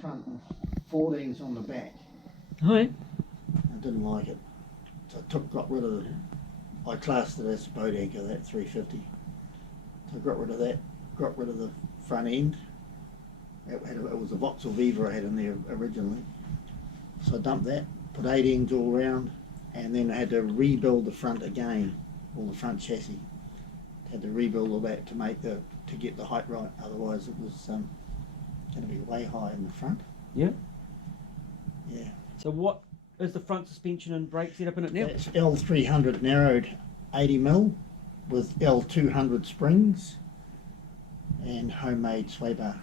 front and 14s on the back. Oh yeah. I didn't like it. So I got rid of it. I classed it as a boat anchor, that 350. So I got rid of that, got rid of the front end. It was a Vauxhall Viva I had in there originally. So I dumped that, put 8 ends all around, and then I had to rebuild the front again, all the front chassis. Had to rebuild all that to get the height right. Otherwise, it was going to be way high in the front. Yeah. Yeah. So what is the front suspension and brake setup in it now? It's L300 narrowed 80mm with L200 springs and homemade sway bar.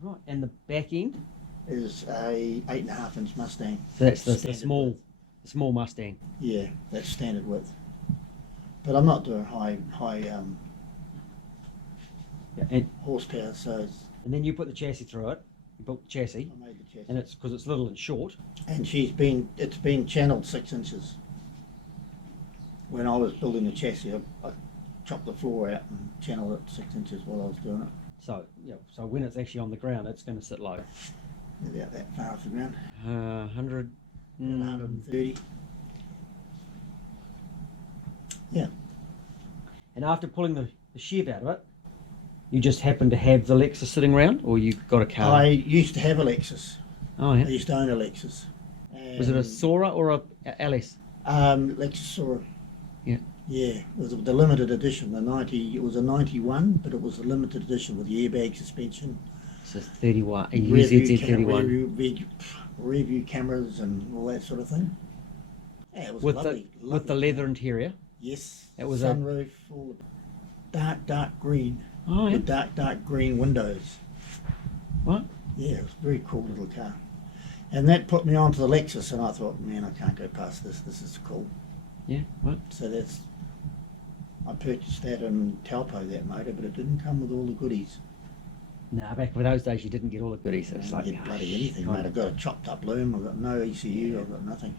Right. And the back end Is a 8.5-inch Mustang. So that's the Standard small, width. the small Mustang. Yeah, that's standard width. But I'm not doing high Yeah, horsepower, so and then you put the chassis through it. You built the chassis, I made the chassis. and it's because it's little and short. And it's been channeled 6 inches. When I was building the chassis, I chopped the floor out and channeled it 6 inches while I was doing it. So yeah, so when it's actually on the ground, it's going to sit low. About that far off the ground. 100, 130. Yeah. And after pulling the sheave out of it, you just happen to have the Lexus sitting around, or you got a car? I used to have a Lexus. Oh I yeah. used to own a Lexus. Was it a Sora or a LS? Lexus Sora. Yeah. Yeah, it was the limited edition, it was a 91, but it was a limited edition with the airbag suspension. So 31, a rear UZZ 31. Rear view cameras and all that sort of thing. Yeah, it was With lovely. with the leather interior. Yes. It was sunroof, all dark green. Oh yeah. With dark green windows. What? Yeah, it was a very cool little car. And that put me onto the Lexus, and I thought, man, I can't go past this. This is cool. Yeah. What? So I purchased that in Taupo, that motor, but it didn't come with all the goodies. Nah, back in those days you didn't get all the goodies. So it's I like didn't get bloody anything, mate. I've got a chopped up loom, I've got no ECU, I've got nothing.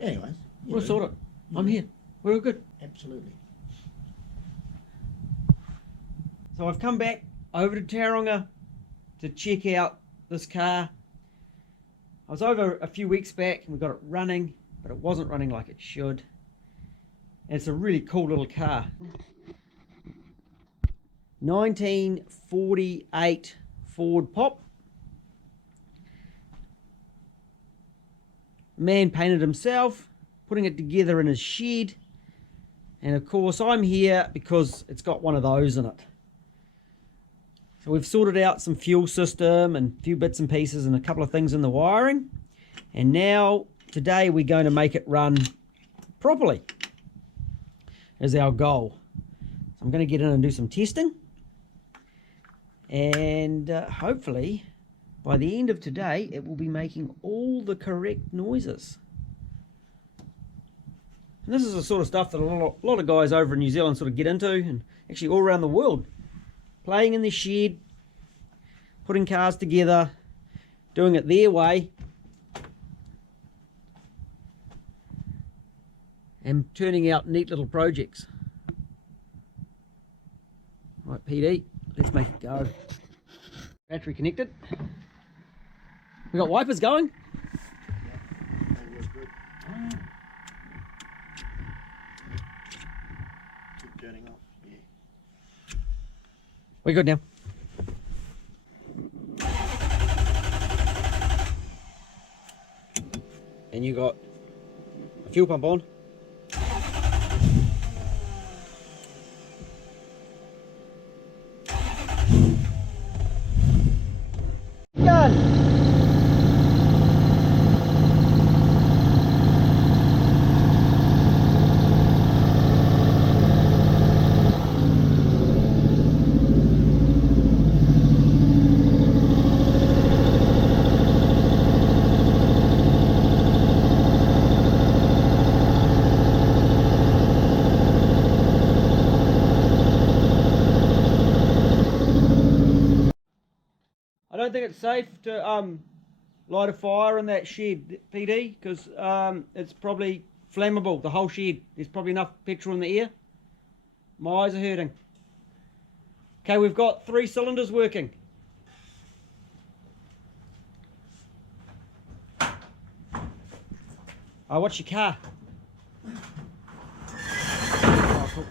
Anyways. We'll sort it. I'm here. We're all good. Absolutely. So I've come back over to Tauranga to check out this car. I was over a few weeks back and we got it running, but it wasn't running like it should. And it's a really cool little car. 1948 Ford Pop. Man painted himself, putting it together in his shed. And of course I'm here because it's got one of those in it. So we've sorted out some fuel system and a few bits and pieces and a couple of things in the wiring. And now, today, we're going to make it run properly, is our goal. So I'm going to get in and do some testing. And hopefully, by the end of today, it will be making all the correct noises. And this is the sort of stuff that a lot of guys over in New Zealand sort of get into, and actually all around the world. Playing in the shed, putting cars together, doing it their way, and turning out neat little projects. Right, PD, let's make it go. Battery connected. We got wipers going. Yeah, that was good. Keep turning off. Yeah. We're good now. And you got a fuel pump on. Done. I don't think it's safe to light a fire in that shed, PD, because it's probably flammable, the whole shed. There's probably enough petrol in the air. My eyes are hurting. Okay, we've got 3 cylinders working. What's your car? Oh, cool.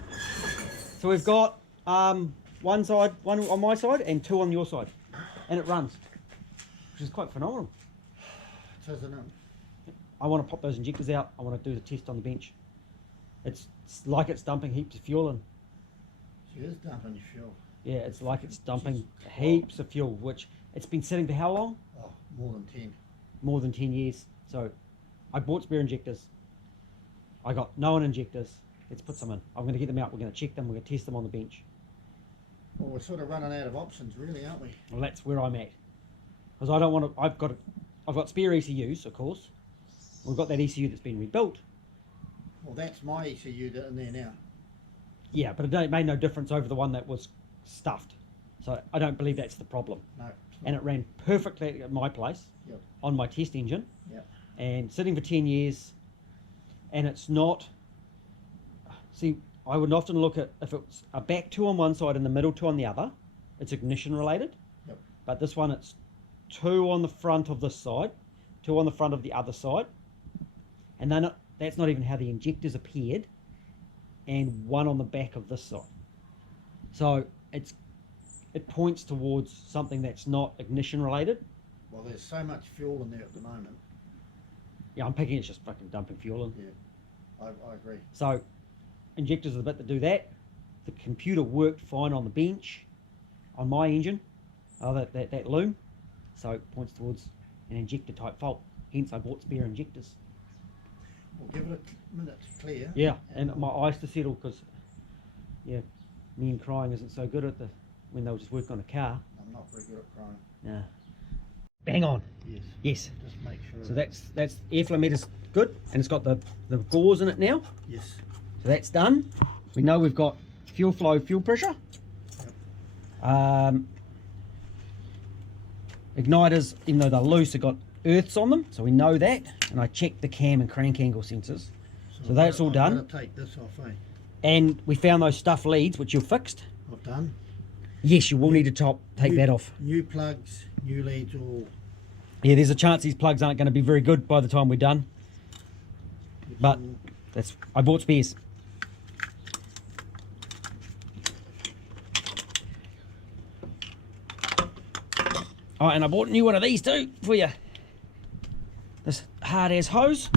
So we've got one on my side and 2 on your side, and it runs, which is quite phenomenal. Isn't it? I want to pop those injectors out. I want to do the test on the bench. It's like it's dumping heaps of fuel in. She is dumping fuel. Yeah, it's like it's dumping heaps of fuel, which it's been sitting for how long? Oh, more than 10. More than 10 years. So I bought spare injectors. I got known injectors. Let's put some in. I'm going to get them out. We're going to check them. We're going to test them on the bench. Well, we're sort of running out of options, really, aren't we? Well, that's where I'm at. Because I don't want to. I've got spare ECUs, of course. We've got that ECU that's been rebuilt. Well, that's my ECU in there now. Yeah, but it made no difference over the one that was stuffed. So I don't believe that's the problem. No. And it ran perfectly at my place. Yep. On my test engine. Yep. And sitting for 10 years. And it's not. See, I would often look at if it's a back 2 on one side and the middle 2 on the other. It's ignition related. Yep. But this one, it's 2 on the front of this side, 2 on the front of the other side. And then that's not even how the injectors appeared. And 1 on the back of this side. So it points towards something that's not ignition related. Well, there's so much fuel in there at the moment. Yeah, I'm picking it's just fucking dumping fuel in. Yeah, I agree. So injectors are the bit to do that. The computer worked fine on the bench, on my engine, that loom. So it points towards an injector type fault. Hence I bought spare injectors. We'll give it a minute to clear. Yeah, and my eyes to settle because, yeah, me and crying isn't so good at when they were just working on a car. I'm not very good at crying. No. Bang on. Yes. Yes. Just make sure. So that's airflow meter's good, and it's got the gauze in it now. Yes. So that's done. We know we've got fuel flow, fuel pressure. Yep. Igniters, even though they're loose, have got earths on them, so we know that. And I checked the cam and crank angle sensors. So that's all done. I'm going to take this off, eh? And we found those stuff leads, which you fixed. I've done. Yes, you will need to take that off. New plugs, new leads, all. Yeah, there's a chance these plugs aren't going to be very good by the time we're done. But I bought spares. Oh, and I bought a new one of these too for you. This hard ass hose.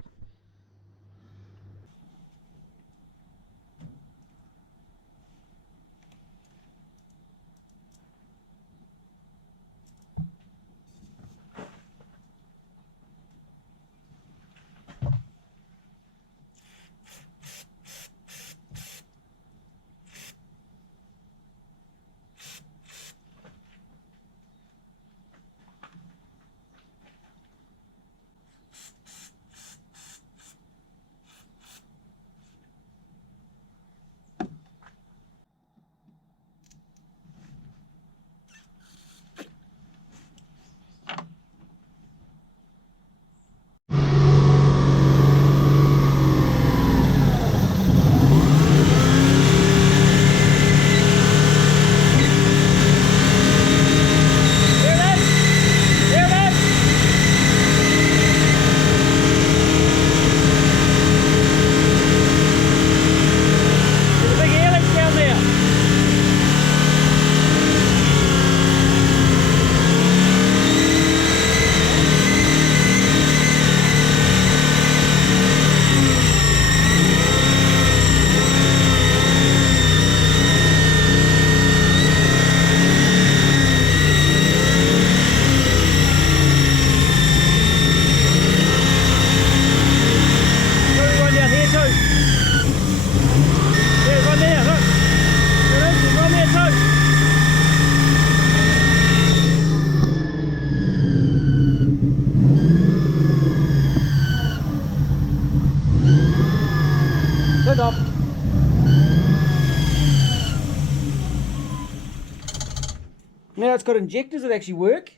Now it's got injectors that actually work.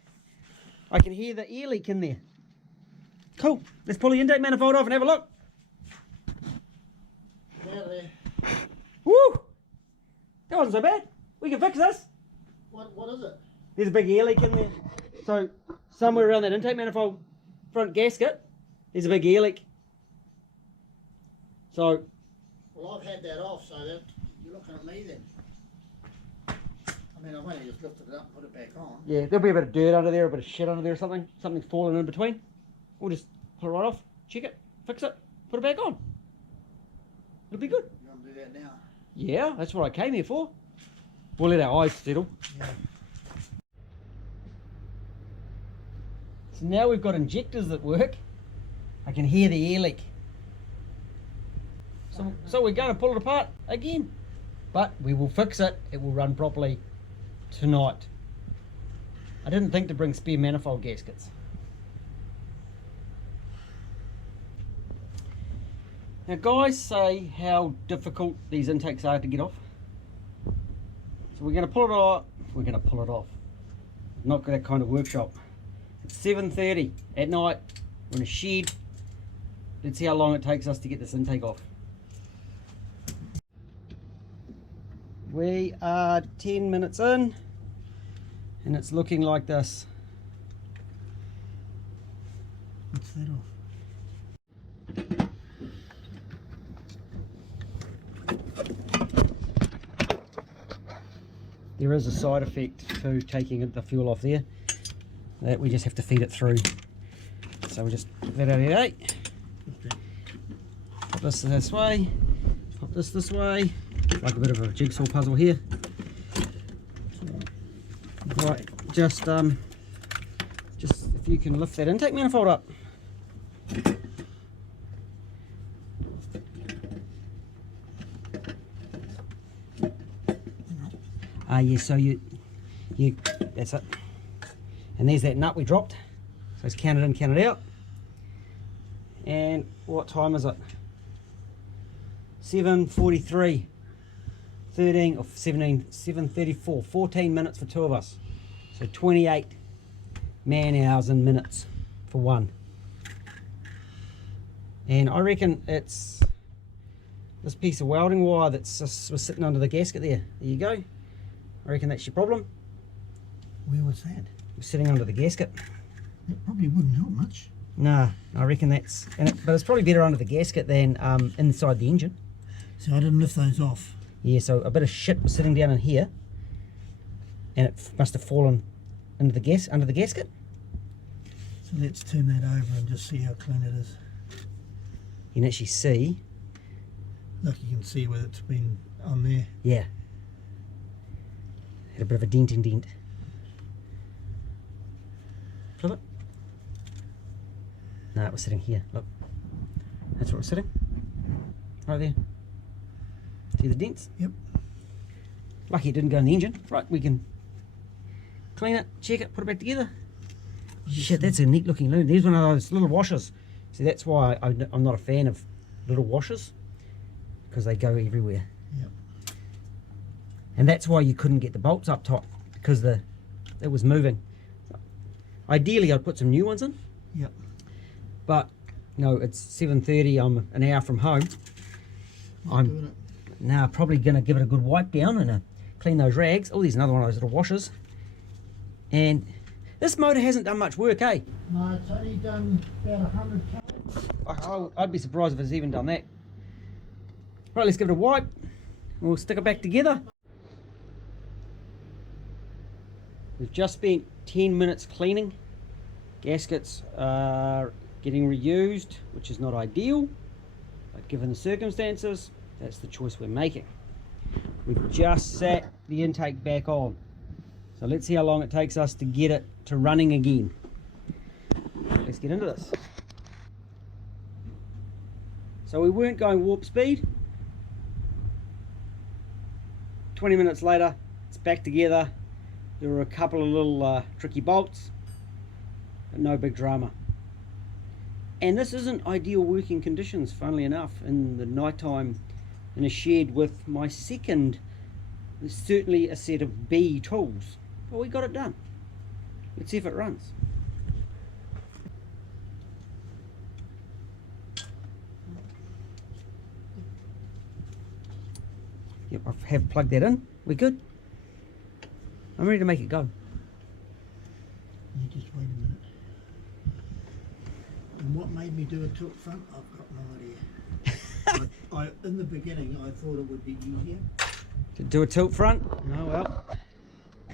I can hear the air leak in there. Cool. Let's pull the intake manifold off and have a look. Out of there. Woo! That wasn't so bad. We can fix this. What is it? There's a big air leak in there. So somewhere around that intake manifold front gasket, there's a big air leak. So, Well, I've had that off, so that you're looking at me then. I mean, I've only just lifted it up and put it back on. yeah, there'll be a bit of dirt under there, a bit of shit under there or something. Something's fallen in between. We'll just pull it right off, check it, fix it, put it back on. It'll be good. You want to do that now? Yeah, that's what I came here for. We'll let our eyes settle. Yeah. So now we've got injectors that work. I can hear the air leak. So we're going to pull it apart again. But we will fix it. It will run properly tonight. I didn't think to bring spare manifold gaskets. Now guys say how difficult these intakes are to get off. So we're going to pull it off. We're going to pull it off. Not that kind of workshop. It's 7:30 at night. We're in a shed. Let's see how long it takes us to get this intake off. We are 10 minutes in and it's looking like this. What's that off? There is a side effect to taking the fuel off there, that we just have to feed it through. So we just put that out of there. Put this way, pop this way, like a bit of a jigsaw puzzle here. Right, just if you can lift that intake manifold up. Yeah, so you that's it. And there's that nut we dropped. So it's counted in, counted out. And what time is it? 7:43. 13 or 17, 7:34. 14 minutes for two of us. So 28 man hours and minutes for one. And I reckon it's this piece of welding wire that's just was sitting under the gasket there. There you go. I reckon that's your problem. Where was that? It's sitting under the gasket. That probably wouldn't help much. Nah, I reckon that's... but it's probably better under the gasket than inside the engine. So I didn't lift those off. Yeah, so a bit of shit was sitting down in here. And it must have fallen into the under the gasket. So let's turn that over and just see how clean it is. You can actually see... Look, you can see where it's been on there. Yeah. Had a bit of a dent. Flip it. No, it was sitting here. Look. That's where it was sitting. Right there. See the dents? Yep. Lucky it didn't go in the engine. Right, we can clean it, check it, put it back together. Shit, that's a neat looking loom. There's one of those little washers. See, that's why I'm not a fan of little washers, because they go everywhere. Yep. And that's why you couldn't get the bolts up top, because it was moving. Ideally, I'd put some new ones in. Yep. But no, it's 7:30. I'm an hour from home. I'm now probably going to give it a good wipe down and clean those rags. Oh, there's another one of those little washers. And this motor hasn't done much work, eh? No, it's only done about 100 k. I'd be surprised if it's even done that. Right, let's give it a wipe. We'll stick it back together. We've just spent 10 minutes cleaning. Gaskets are getting reused, which is not ideal, but given the circumstances, that's the choice we're making. We've just sat the intake back on. So let's see how long it takes us to get it to running again. Let's get into this. So we weren't going warp speed. 20 minutes later, it's back together. There were a couple of little tricky bolts, but no big drama. And this isn't ideal working conditions, funnily enough, in the night time in a shed with my second, certainly a set of B tools. But we got it done. Let's see if it runs. Yep, I have plugged that in. We're good. I'm ready to make it go. You just wait a minute. And what made me do a tilt front? I've got no idea. In the beginning, I thought it would be easier. To do a tilt front? Oh well.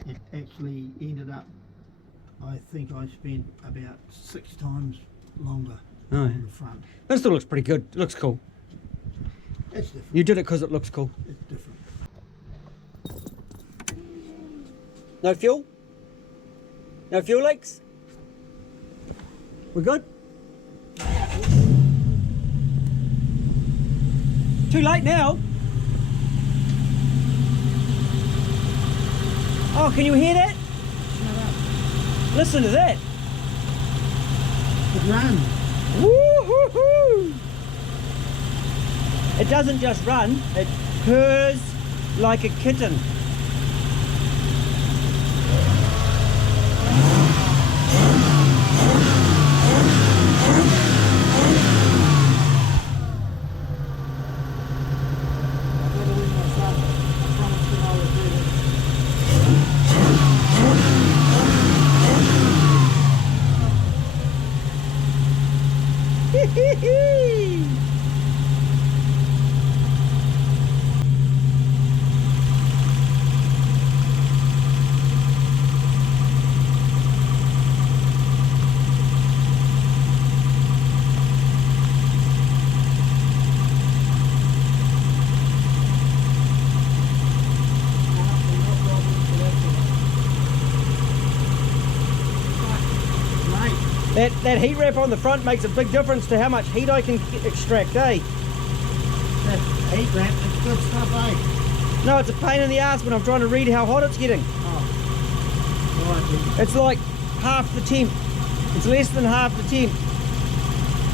It actually ended up, I think I spent about 6 times longer on the front. But it still looks pretty good. It looks cool. It's different. You did it because it looks cool. It's different. No fuel? No fuel leaks? We're good? Too late now. Oh, can you hear that? Shut up. Listen to that. It runs. Woo-hoo-hoo! It doesn't just run, it purrs like a kitten. That heat wrap on the front makes a big difference to how much heat I can extract, eh? That heat wrap is good stuff, eh? No, it's a pain in the ass when I'm trying to read how hot it's getting. Oh, right. It's like half the temp. It's less than half the temp.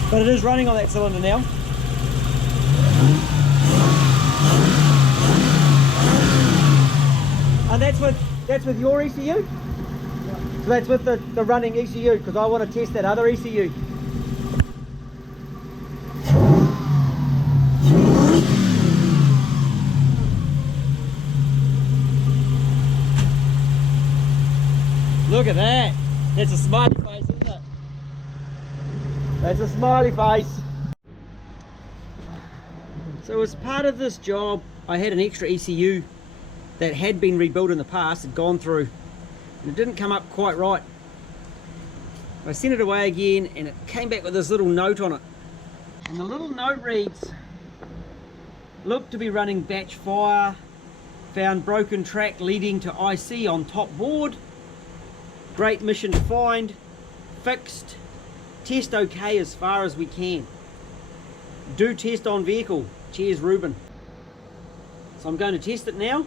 But it is running on that cylinder now. And that's with your ECU? So that's with the running ECU, because I want to test that other ECU. Look at that. That's a smiley face, isn't it? That's a smiley face. So as part of this job, I had an extra ECU that had been rebuilt in the past, had gone through, and it didn't come up quite right. I sent it away again and it came back with this little note on it. And the little note reads, looked to be running batch fire, found broken track leading to IC on top board, great mission to find, fixed, test okay as far as we can. Do test on vehicle, cheers Ruben. So I'm going to test it now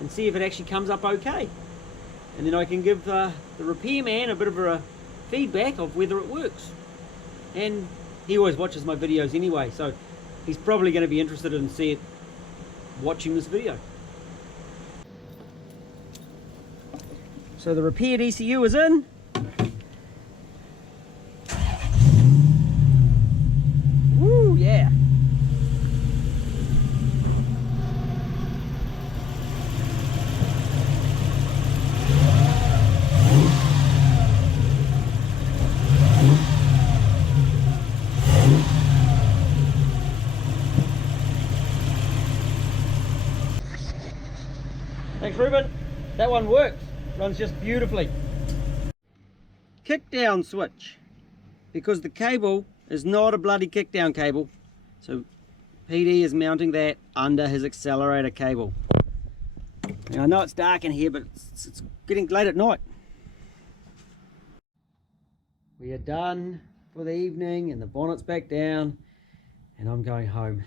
and see if it actually comes up okay. And then I can give the repairman a bit of a feedback of whether it works. And he always watches my videos anyway, so he's probably going to be interested in watching this video. So the repaired ECU is in. Woo, yeah. Thanks, Ruben. That one works. Runs just beautifully. Kick down switch. Because the cable is not a bloody kick down cable. So PD is mounting that under his accelerator cable. Now I know it's dark in here, but it's getting late at night. We are done for the evening and the bonnet's back down and I'm going home.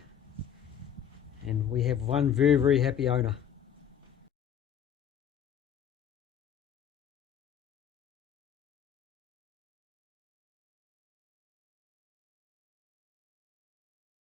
And we have one very, very happy owner.